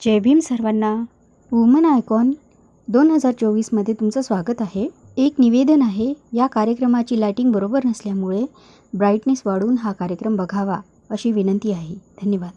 जय भीम सर्वांना. Woman icon 2024मध्ये तुमचं स्वागत आहे. एक निवेदन आहे, या कार्यक्रमाची लाइटिंग बरोबर नसल्यामुळे ब्राईटनेस वाढवून हा कार्यक्रम बघावा अशी विनंती आहे. धन्यवाद.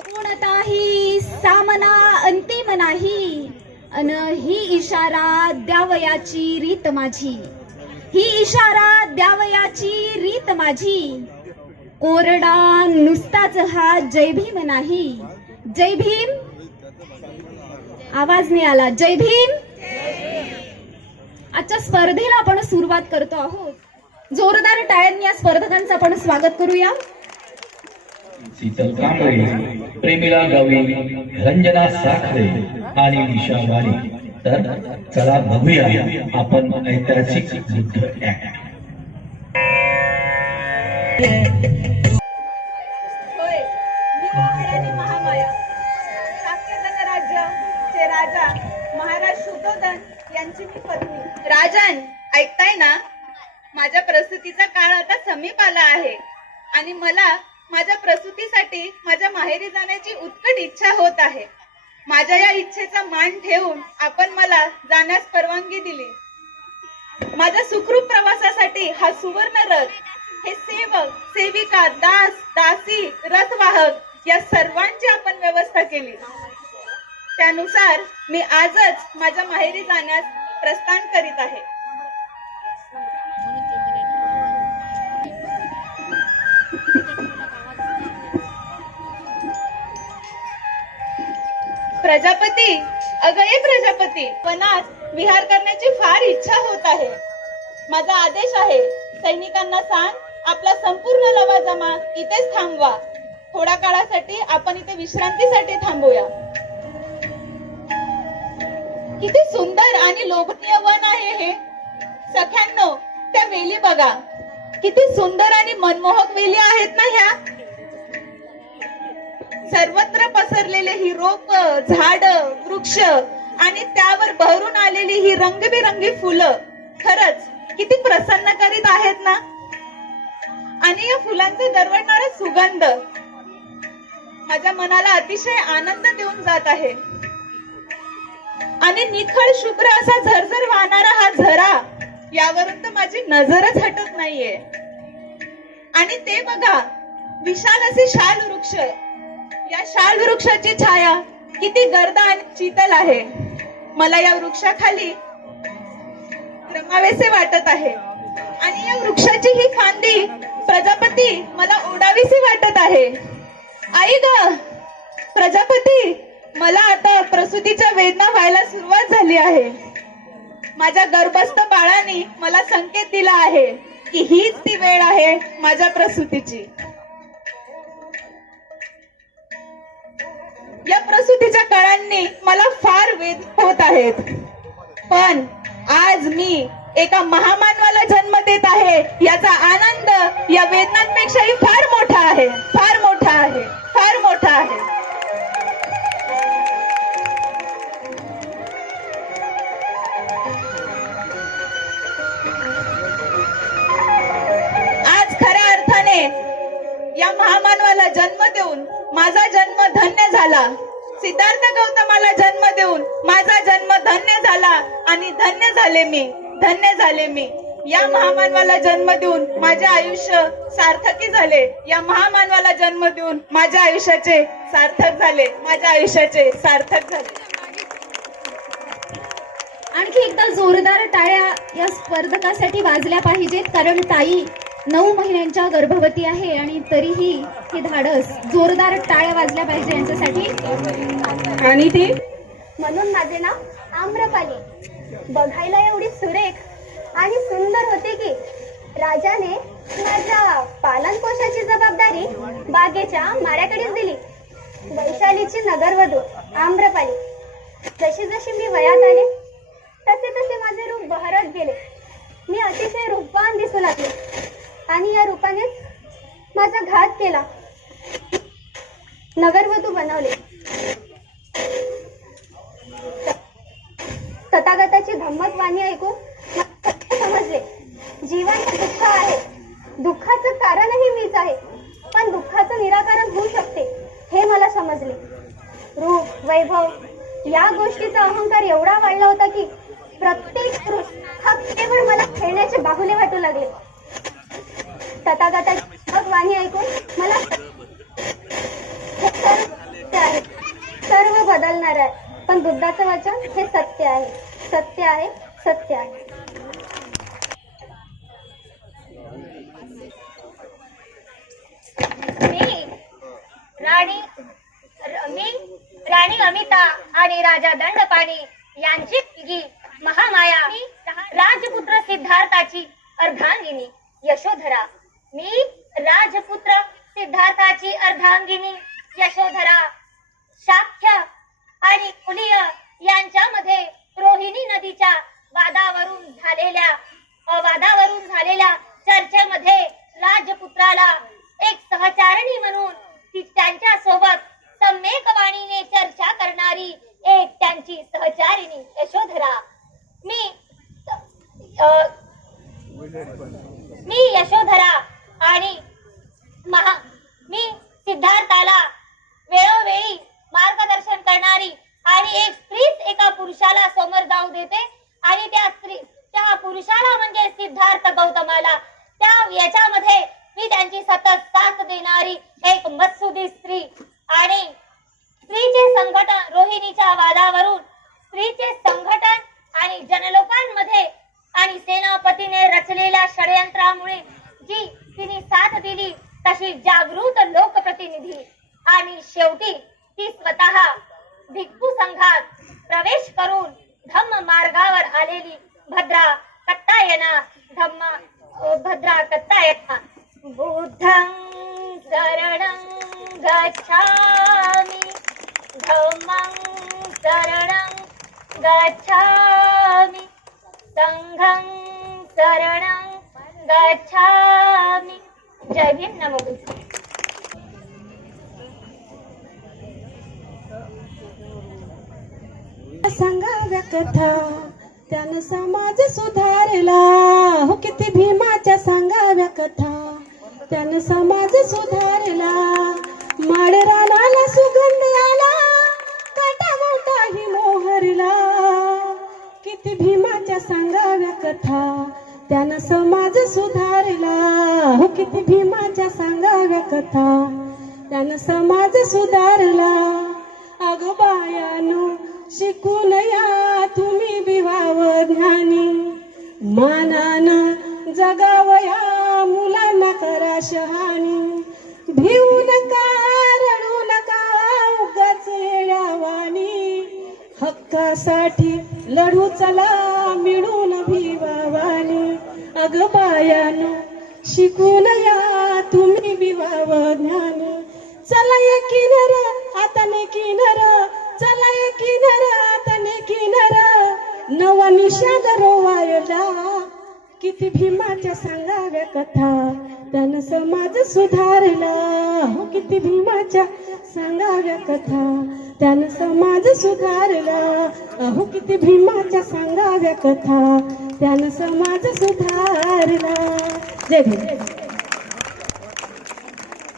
कोणताही सामना अंतिम नाही, अन ही इशारा द्यावयाची रीत माझी, ही इशारा द्यावयाची रीत माझी. कोरडा नुसताच हा जय भीम नाही. जय भीम, आवाज नाही आला. जय भीम. आजच्या स्पर्धेला आपण सुरुवात करतो आहोत. जोरदार टाळ्यांनी या स्पर्धकांचं आपण स्वागत करूया. शीतल कांबळे, प्रेमिला गवळी, रंजना साखरे आणि निशा वाणी. तर चला बघूया आपण ऐतिहासिक युद्ध ऍक्ट. होय, मी महाराणी महामाया, साकेतन राज्याचे राजा महाराज शुद्धोधन यांची मी पत्नी. राजन, ऐकताय ना? माझ्या प्रसूतीचा काळ आता समीप आला आहे आणि मला माझ्या प्रसूतीसाठी माझ्या माहेरी जाण्याची उत्कट इच्छा होत आहे. माझ्या या इच्छेचा मान ठेवून आपण मला जाण्यास परवानगी दिली. माझ्या सुखरूप प्रवासासाठी हा सुवर्ण रथ, हे सेवक, सेविका, दास, दासी, रथवाहक या सर्वांची आपण व्यवस्था केली. त्यानुसार मी आजच माझ्या माहेरी जाण्यास प्रस्थान करीत आहे. प्रजापती, अगये प्रजापती, वनात विहार करण्याची फार इच्छा होत आहे. माझा आदेश आहे, सैनिकांना सांग आपला संपूर्ण लवाजमा इथेच थांबवा. थोड्या काळासाठी आपण इथे विश्रांतीसाठी थांबूया. किती सुंदर आणि लोभनीय वन आहे हे. सख्यांनो, त्या वेली बघा, किती सुंदर आणि मनमोहक वेली आहेत ना ह्या. सर्वत्र पसरलेले ही रोप, झाड, वृक्ष आणि त्यावर बहरून आलेली ही रंगबिरंगी फुलं खरंच किती प्रसन्न करीत आहेत ना. आणि या फुलांचा दरवळणारा सुगंध माझ्या मनाला अतिशय आनंद देऊन जात आहे. आणि निखळ शुभ्र असा झरझर वाहणारा हा झरा, यावरून तर माझी नजरच हटत नाहीये. आणि ते बघा, विशाल असे शाल वृक्ष, या शाल वृक्षाची छाया किती गर्द आणि शीतल आहे. मला या वृक्षाखाली रमावेसे वाटत आहे आणि या वृक्षाची ही फांदी प्रजापती मला ओढावीसी वाटत आहे. आई ग प्रजापती, मला आता प्रसूतीच्या वेदना व्हायला सुरुवात झाली आहे. माझ्या गर्भस्थ बाळाने मला संकेत दिला आहे की हीच ती वेळ आहे माझ्या प्रसूतीची. या प्रसूतीच्या काळांनी मला फार वेद होत आहेत, पण आज मी एका महामानवाला जन्म देत आहे याचा आनंद या वेदनांपेक्षाही फार मोठा आहे, फार मोठा आहे, फार मोठा आहे. आज खऱ्या अर्थाने या महामानवाला जन्म देऊन माझा जन्म धन्य झाला. सिद्धार्थ गौतमाला जन्म देऊन माझा जन्म धन्य झाला आणि धन्य झाले मी, धन्य झाले मी. या महामानवाला जन्म देऊन माझे आयुष्य सार्थकी झाले. या महामानवाला जन्म देऊन माझ्या आयुष्याचे सार्थक झाले, माझ्या आयुष्याचे सार्थक झाले. आणखी एकदा जोरदार टाळ्या या स्पर्धकासाठी वाजल्या पाहिजेत, कारण ताई 9 महिन्यांच्या गर्भवती आहे आणि तरीही हे धाडस. जोरदार टाळ्या वाजल्या पाहिजे यांच्यासाठी. आणि ती म्हणून माझे नाव आम्रपाली. बघायला एवढी सुरेख आणि सुंदर होते की राजाने माझ्या पालनपोषाची जबाबदारी बागेच्या माऱ्याकडेच दिली. वैशालीची नगरवधू आम्रपाली. जशी जशी मी वयात आले तसे तसे माझे रूप बहरत गेले. मी अतिशय रूपवान दिसू लागले आणि या रूपानेच माझा घात केला, नगरवधू बनवले. तथागताची धम्मक वाणी ऐकून मला समजले, जीवन हे दुःख आहे. दुःखाचं कारणही मीच आहे, पण दुःखाचं निराकरण होऊ शकते हे मला समजले. रूप, वैभव या गोष्टीचा अहंकार एवढा वाढला होता की प्रत्येक पुरुष हा केवळ मला खेळण्याचे बाहुले वाटू लागले. तथागताची धम्मक वाणी ऐकून मला हे सत्य आहे, सर्व बदलणार आहे. पण बुद्धाचं वचन हे सत्य आहे, सत्य आहे, सत्य आहे. मी राणी अमिता आणि राजा दंडपाणी यांची मुलगी महामाया, राजपुत्र सिद्धार्थाची अर्धांगिनी यशोधरा. मी राजपुत्र सिद्धार्थाची अर्धांगिनी यशोधरा. शाक्य आणि कुलिय यांच्यामध्ये रोहिणी नदीच्या वादावरून झालेल्या चर्चेमध्ये राजपुत्राला एक सहचारिणी म्हणून त्यांच्या सोबत सम्यक वाणीने चर्चा करणारी एक त्यांची सहचारिणी यशोधरा. मी यशोधरा आणि मी सिद्धार्थाला वेळोवेळी मार्गदर्शन करणारी आणि एक स्त्रीच एका पुरुषाला समोर जाऊ देते आणि त्या पुरुषाला म्हणजे सिद्धार्थ गौतमाला याच्यामध्ये मी त्यांची सतत साथ देणारी एक मत्सुदी स्त्री. आणि स्त्रीचे संघटन, रोहिणीच्या वादावरून स्त्रीचे संघटन आणि जनलोकांमध्ये आणि सेनापतीने रचलेल्या षडयंत्रामुळे जी तिने साथ दिली तशी जागृत लोकप्रतिनिधी. आणि शेवटी ती स्वतः भिक्खू संघात प्रवेश करून धम्म मार्गावर आलेली भद्रा कत्तायना बुद्धं शरणं गच्छामि, धम्मं शरणं गच्छामि, संघं शरणं गच्छामि. जय भीम, नमो बुद्धाय. सांगाव्या कथा त्यानं समाज सुधारला. हो किती भीमाच्या सांगाव्या कथा त्यानं समाज सुधारला. माळरानाला सुगंध आला, काटा मोठाही मोहरला. किती भीमाच्या सांगाव्या कथा त्यानं समाज सुधारला. हो किती भीमाच्या सांगाव्या कथा त्यानं समाज सुधारला. अग बायानो शिकून या तुम्ही बिवाव ज्ञानी, मानानं जगावया मुलांना करा शहाणी. भिवू नका रडू नका उगाच येड्यावानी, हक्कासाठी लढू चला मिळून भिवावानी. अग बायानो शिकून या तुम्ही विवाव ज्ञान. चला ये किनर हाताने किनर, चला ये किनर हाताने किनर, नवा निषाद रोवायला. किती भीमाच्या सांगाव्या कथा, त्यानं समाज सुधारला. हो किती भीमाच्या सांगाव्या कथा, त्यानं समाज सुधारला. अहो किती भीमाच्या सांगाव्या कथा, त्यानं समाज सुधारला. जय भीम.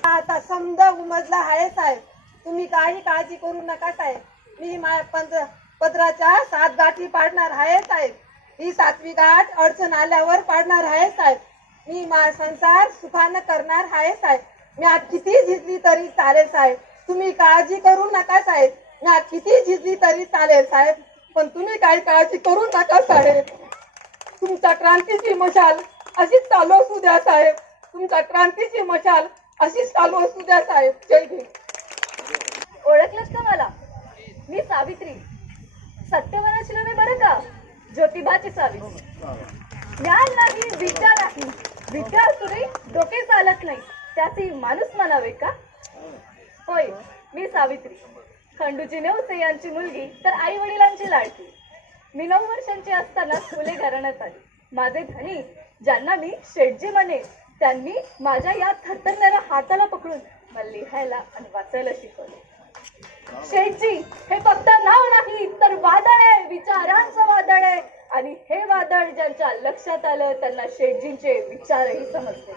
आता समजा उमजला आहे साहेब, तुम्ही काही काळजी करू नका साहेब. मी पत्राच्या 7 गाठी पाडणार आहे साहेब. ही 7वी गाठ अडचण आल्यावर पाडणार आहे साहेब. मी संसार सुखानं करणार आहे साहेब. मी आज किती झिजली तरी चालेल साहेब, तुम्ही काळजी करू नका साहेब. मी आज किती झिजली तरी चालेल साहेब, पण तुम्ही काही काळजी करू नका साहेब. तुमच्या क्रांतीची मशाल अशीच चालू असू द्या साहेब. तुमच्या क्रांतीची मशाल अशीच चालू असू द्या साहेब. जय भीम. ओळखलंच का मला? मी सावित्री, सत्यवनाची नव्हे बरं का, ज्योतिबाची सावित्री. ज्ञान नाही, विद्या नाही, विद्या असूनही डोके चालत नाही, त्याची माणूस म्हणावे का? होय, मी सावित्री, खंडूजी नेवसे यांची मुलगी, तर आई वडिलांची लाडकी. मी 9 वर्षांची असताना फुले घराण्यात आली. माझे धनी, ज्यांना मी शेटजी म्हणे, त्यांनी माझ्या या थरथरणाऱ्या हाताला पकडून मला लिहायला आणि वाचायला शिकवले. शेटजी हे फक्त नाव नाही, तर वादळ आहे, विचारांचं वादळ आहे. आणि हे वादळ ज्यांच्या लक्षात आलं त्यांना शेटजींचे विचारही समजले.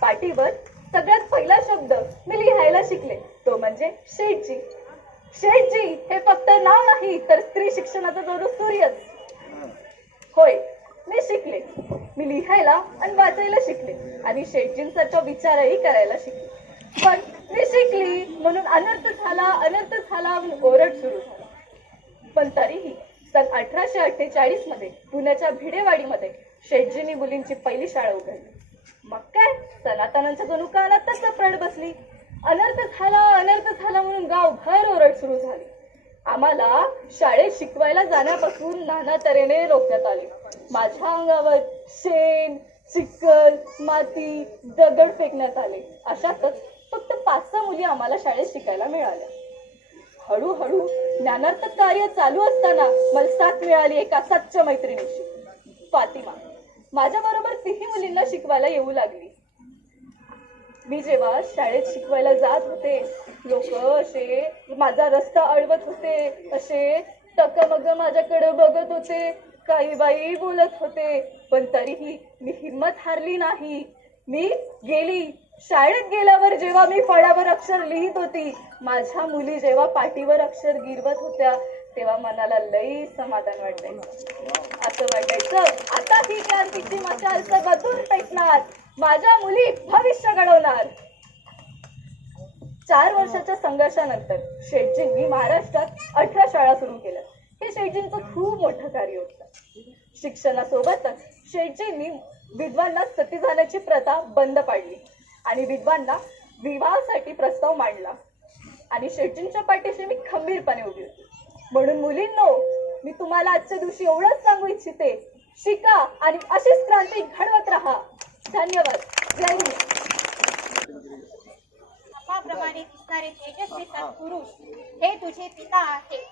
पाटीवर सगळ्यात पहिला शब्द मी लिहायला शिकले तो म्हणजे शेटजी. शेटजी हे फक्त नाव नाही, तर स्त्री शिक्षणाचा जणू सूर्यच. होय, मी शिकले. मी लिहायला आणि वाचायला शिकले आणि शेटजींसारखा विचारही करायला शिकले. पण मी शिकली म्हणून अनर्थ झाला म्हणून ओरड सुरू झाला. पण तरीही सन 1848 मध्ये पुण्याच्या भिडेवाडीमध्ये शेटजींनी मुलींची पहिली शाळा उघडली. मग काय सनातनांच्या जणू कानातच चपराट बसली. अनर्थ झाला म्हणून गावभर ओरड सुरू झाली. आम्हाला शाळेत शिकवायला जाण्यापासून नाना तऱ्हेने रोखण्यात आले. माझ्या अंगावर शेण, चिखल, माती, दगड फेकण्यात आले. अशातच फक्त 5-6 मुली आम्हाला शाळेत शिकायला मिळाल्या. हळूहळू ज्ञानार्थ कार्य चालू असताना मला साथ मिळाली एका सच्च मैत्रिणीची, फातिमा. माझ्या बरोबर 3ही मुलींना शिकवायला येऊ लागली. मी जेव्हा शाळेत शिकवायला जात होते, लोक असे माझा रस्ता अडवत होते, असे टकमग माझ्याकडे बघत होते, काही बाई बोलत होते. पण तरीही मी हिंमत हारली नाही. मी गेली. शाळेत गेल्यावर जेव्हा मी फळ्यावर अक्षर लिहित होती, माझ्या मुली जेव्हा पाटीवर अक्षर गिरवत होत्या, तेव्हा मनाला लई समाधान वाटायचं. असं वाटायचं आता ही क्रांतीची मशाल सगळं पेटणार, माझ्या मुली भविष्य घडवणार. 4 वर्षाच्या संघर्षानंतर शेटजींनी महाराष्ट्रात 18 शाळा सुरू केल्या. हे शेटजींचं खूप मोठं कार्य होतं. शिक्षणासोबतच शेटजींनी विधवांना सती जाण्याची प्रथा बंद पाडली आणि विधवांना विवाहासाठी प्रस्ताव मांडला. आणि शेटजींच्या पाठीशी मी खंबीरपणे उभी होती. म्हणून मुलींनो, मी तुम्हाला आजच्या दिवशी एवढंच सांगू इच्छिते, शिका आणि अशीच क्रांती घडवत राहा. धन्यवाद. जय हिंद. प्रमाणे दिसणारे तेजस्वी सत्पुरुष हे तुझे पिता आहे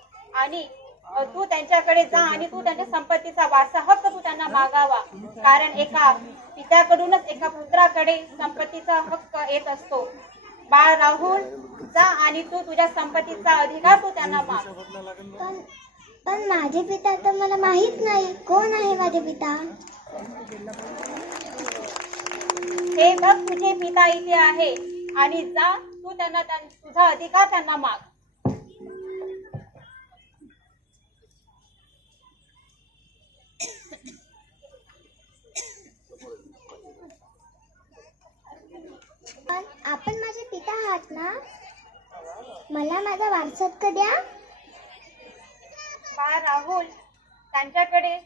आणि तू त्यांच्याकडे जा आणि तू त्यांच्या संपत्तीचा वारसा हक्क तू त्यांना मागावा. कारण एका पित्याकडूनच एका पुत्राकडे संपत्तीचा हक्क येत असतो. बाळ राहुल, जा आणि तू तुझ्या संपत्तीचा अधिकार तू त्यांना माग. पण माझे पिता तर मला माहित नाही. कोण आहे माझे पिता? हे बघ, तुझे पिता इथे आहे आणि जा तू त्यांना तुझा अधिकार त्यांना माग. आपण माझे पिता आहात ना? मला माझा वारसत्व द्या. बाळ राहुल, त्यांच्याकडे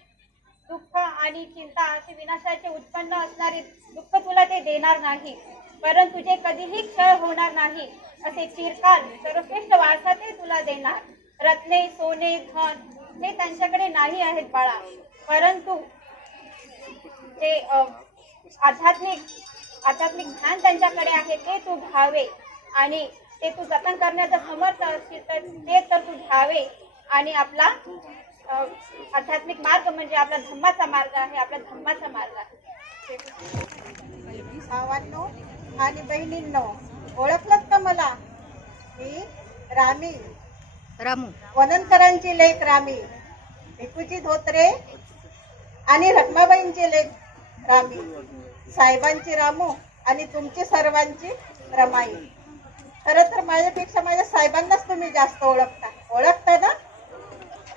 दुःख आणि चिंता असे विनाशाचे उत्पन्न असणारे दुःख तुला ते देणार नाही, परंतु तुझे कधीही क्षय होणार नाही असे चिरकाल सर्वश्रेष्ठ वारसा ते तुला देणार. रत्ने, सोने, धन हे त्यांच्याकडे नाही आहेत बाळा, परंतु ते आध्यात्मिक ज्ञान त्यांच्याकडे आहे, ते तू घ्यावे आणि ते तू जतन करण्याचा समर्थ असतील तर ते तर तू घ्यावे आणि आपला आध्यात्मिक मार्ग म्हणजे आपला धम्माचा मार्ग आहे, आपला धम्माचा मार्ग आहे. भावांनो आणि बहिणींनो, ओळखलत का मला? मी रामी, रामू, वनंतरांची लेक रामी, भिकूजी धोत्रे आणि रखमाबाईंची लेक रामी, साहेबांची रामू आणि तुमची सर्वांची रमाई. खरं तर माझ्यापेक्षा माझ्या साहेबांनाच तुम्ही जास्त ओळखता ना?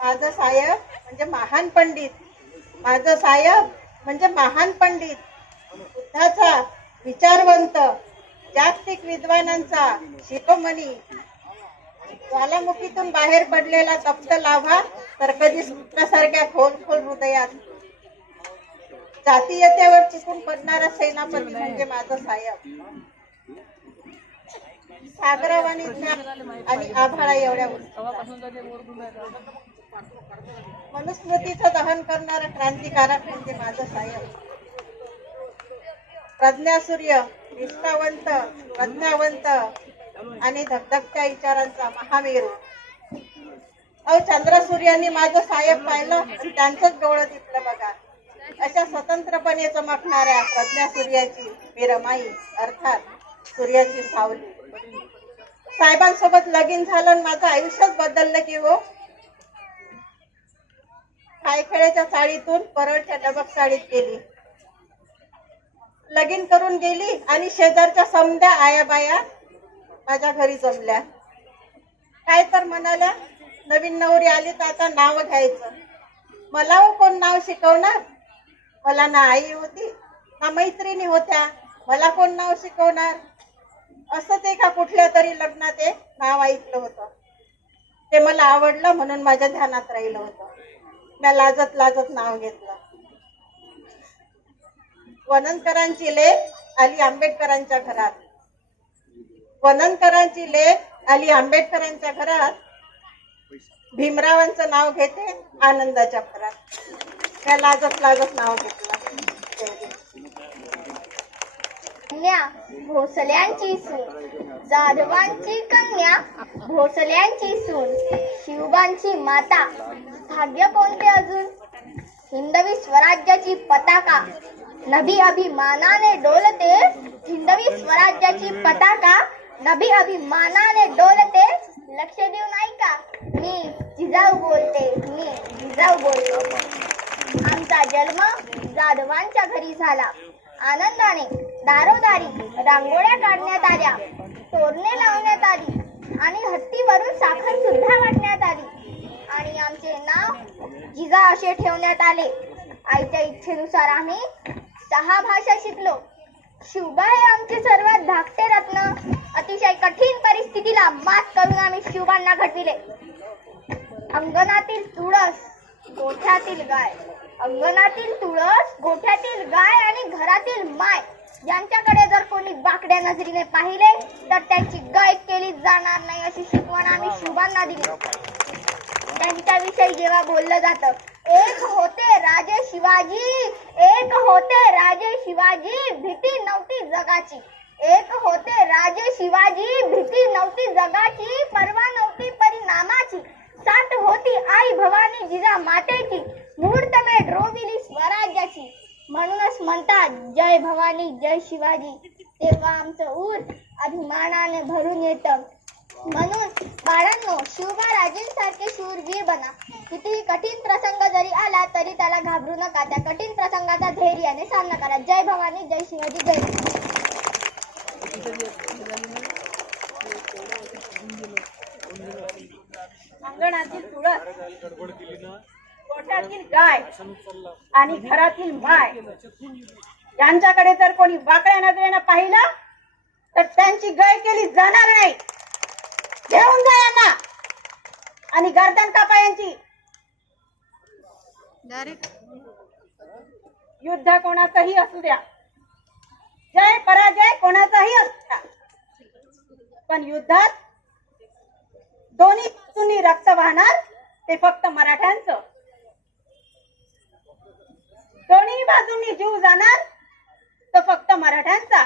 माझं साहेब म्हणजे महान पंडित, माझं साहेब म्हणजे महान पंडित, बुद्धाचा विचारवंत, जागतिक विद्वानांचा शिरोमणी, ज्वालामुखीतून बाहेर पडलेला तप्त लाभा तर कधी सूत्रासारख्या खोल हृदयात जातीयतेवर चिकून पडणारा सेनापती म्हणजे माझं साहेब. सागरावाणी ज्ञान आणि आभाळा एवढ्या मनुस्मृतीचं दहन करणारा क्रांतिकारक म्हणजे माझं साहेब. प्रज्ञासूर्य, निष्ठावंत, प्रज्ञावंत आणि धगधगत्या विचारांचा महामेरू. चंद्रसूर्यांनी माझं साहेब पाहिलं, त्यांचंच डोळं दिसलं बघा. अशा स्वतंत्रपणे चमकणाऱ्या प्रज्ञासूर्याची मी रमाई, अर्थात सूर्याची सावली. साहेबांसोबत लगीन झालं आणि माझं आयुष्यच बदललं की हो. खायखेळ्याच्या चाळीतून परळच्या डबक चाळीत गेली, लगीन करून गेली आणि शेजारच्या समध्या आयाबाया माझ्या घरी जमल्या. काय तर म्हणाल्या, नवीन नवरी आली तर आता नाव घ्यायचं. मला कोण नाव शिकवणार? मला ना आई होती ना मैत्रिणी होत्या, मला कोण नाव शिकवणार? असंच एका कुठल्या तरी लग्नात एक नाव ऐकलं होतं, ते मला आवडलं म्हणून माझ्या ध्यानात राहिलं होतं. मी लाजत लाजत नाव घेतलं. वनंतकरांची लेक आली आंबेडकरांच्या घरात, वनंतकरांची लेक आली आंबेडकरांच्या घरात. भीमरावांचं नाव घेते आनंदाच्या भरात. मी लाजत लाजत नाव घेतलं. कन्या भोसल्यांची सून, जाधवांची कन्या भोसल्यांची सून, शिवबांची माता, भाग्य कोणते अजून? हिंदवी स्वराज्याची पताका नभी अभिमानाने डोलते, हिंदवी स्वराज्याची पताका नभी अभिमानाने डोलते. लक्ष देऊ नाही का? मी जिजाऊ बोलते. आमचा जन्म जाधवांच्या घरी झाला. आनंदाने दारोदारी रांगोळ्या काढण्यात आल्या, तोरणे लावण्यात आली आणि हत्तीवरून साखर सुद्धा वाटण्यात आली आणि आमचे नाव जिजा असे ठेवण्यात आले. आईच्या इच्छेनुसार आम्ही 6 भाषा शिकलो. शिवबा हे आमचे सर्वात धाकटे रत्न. अतिशय कठीण परिस्थितीला मात करून आम्ही शिवबांना घडविले. अंगणातील तुळस, गोठ्यातील गाय, अंगणातील तुळस, गोठ्यातील गाय आणि घरातील माय यांच्याकडे जर कोणी बाकड्या नजरीने पाहिले तर त्यांची गाय केली जाणार नाही अशी शिकवण आम्ही शिवबांना दिली. त्यांच्याविषयी जेव्हा बोललं जातं, एक होते राजे शिवाजी, एक होते राजे शिवाजी, भीती नव्हती जगाची. एक होते राजे शिवाजी, भीती नव्हती जगाची, पर्वा नव्हती परिणामाची. साथ होती आई भवानी जिजा मातेची, मुहूर्तमेढ रोविली स्वराज्याची. म्हणूनच म्हणतात जय भवानी जय शिवाजी. तेव्हा आमचं ऊर अभिमानाने भरून येतं. म्हणून बाळांनो, शिवबा राजेंसारखे शूरवीर बना. कितीही कठीण प्रसंग जरी आला तरी त्याला घाबरू नका. त्या कठीण प्रसंगाचा धैर्याने सामना करा. जय भवानी जय शिवाजी जय. अंगणातील तुळस, गोठ्यातील गाय आणि घरातील माय यांच्याकडे जर कोणी वाकड्या नजरेनं पाहिलं तर त्यांची गय केली जाणार नाही. घेऊन जा यांना आणि गर्दन कापा यांची. युद्ध कोणाचंही असू द्या, जय पराजय कोणाचाही असू द्या, पण युद्धात दोन्ही बाजूंनी रक्त वाहणार ते फक्त मराठ्यांचं. दोन्ही बाजूंनी जीव जाणार तो फक्त मराठ्यांचा.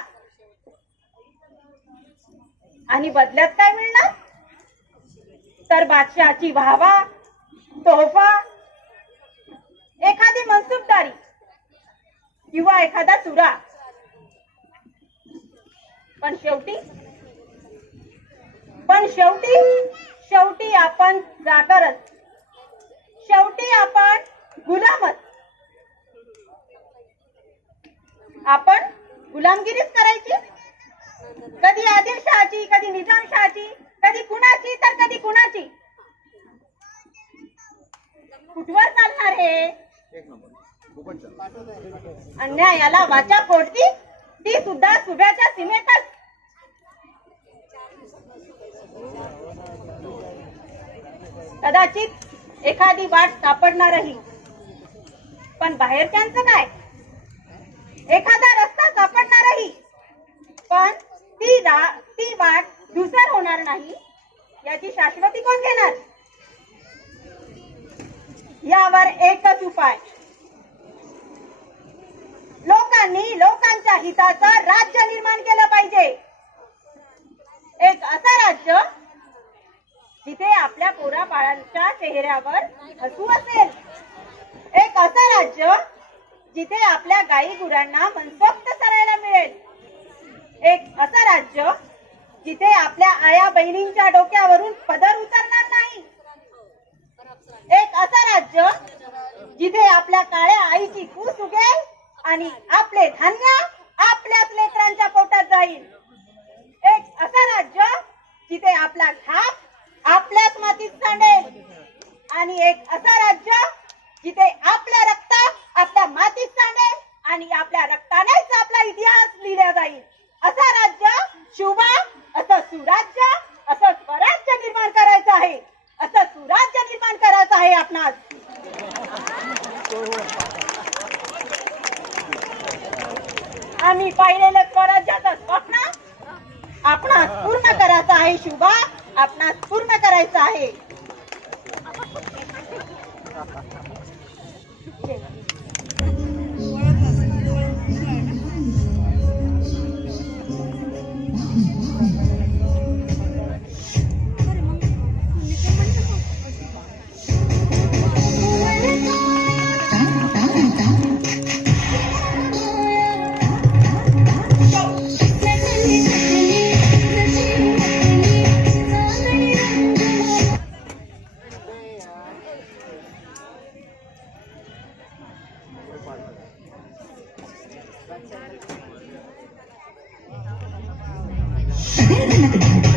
आणि बदल्यात काय मिळणार? तर बादशहाची वाहवा, तोहफा, एखादी मनसुबदारी किंवा एखादा चुरा. पण शेवटी आपण जागरच, शेवटी आपण गुलामच. आपण गुलामगिरीच करायची. कधी आदिलशहाची, कधी निजामशहाची, कधी कुणाची तर कधी कुणाची. कुठवर चालणार हे? अन्यायाला वाचा फोडती ती सुद्धा सुभ्याच्या सीमेतच. कदाचित एखादी वाट सापडणारही, पण बाहेरच्यांचं काय? एखादा रस्ता सापडणारही, पण ती वाट धूसर होणार नाही याची शाश्वती कोण घेणार? यावर एकच उपाय. लोकांनी लोकांच्या हिताचं राज्य निर्माण केलं पाहिजे. एक असं राज्य जिथे आपल्या पोराबाळांच्या चेहऱ्यावर हसू असेल. एक असं राज्य जिथे आपल्या गाई गुरांना मनसोक्त चरायला मिळेल. एक असं राज्य जिथे आपल्या आया बहिणींच्या डोक्यावरून पदर उतरणार नाही. एक असं राज्य जिथे आपल्या काळ्या आईची कूस उगेल आणि आपले धान्य आपल्याच लेकरांच्या पोटात जाईल. एक असं राज्य जिथे आपला घाम आपल्याच मातीत सांडेल. आणि एक असं राज्य जिथे आपलं रक्त आपल्या मातीत सांडेल आणि आपल्या रक्तानेच आपला इतिहास लिहिला जाईल. असं राज्य शुभा, असं सुराज्य, असं स्वराज्य निर्माण करायचं आहे. असं सुराज्य निर्माण करायचं आहे आपणास. आम्ही पाहिलेलं स्वराज्याचं स्वप्न आपणास पूर्ण करायचं आहे. शुभा, आपणास पूर्ण करायचं आहे.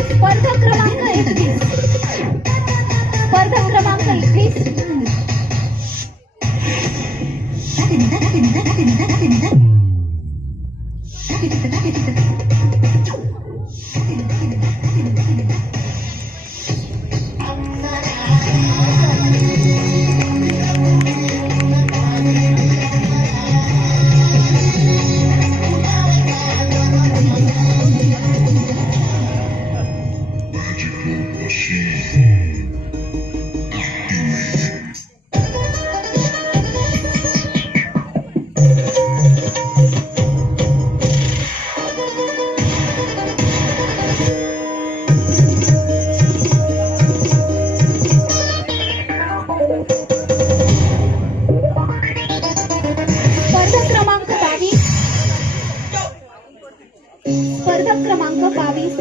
स्पर्धा क्रमांक 21. स्पर्धा क्रमांक 21. स्पर्धा क्रमांक 22.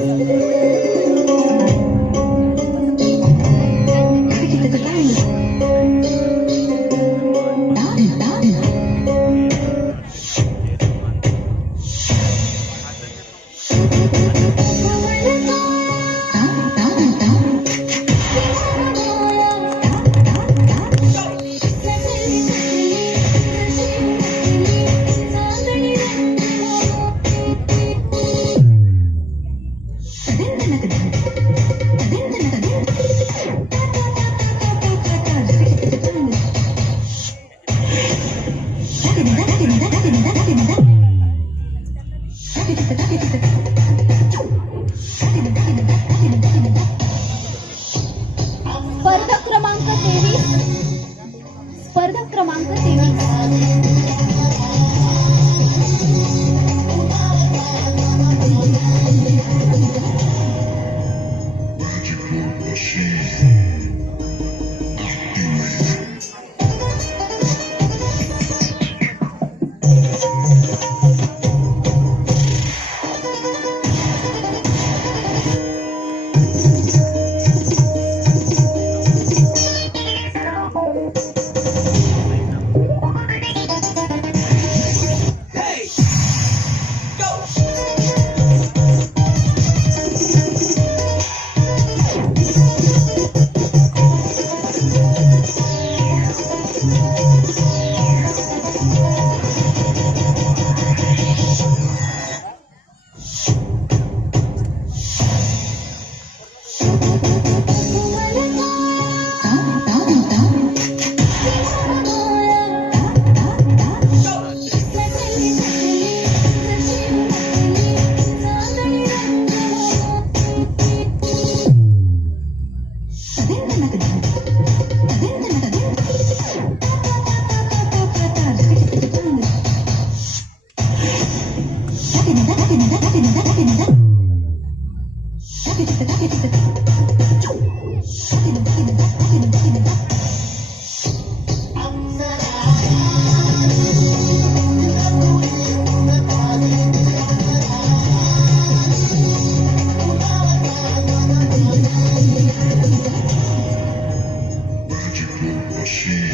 Magical machine.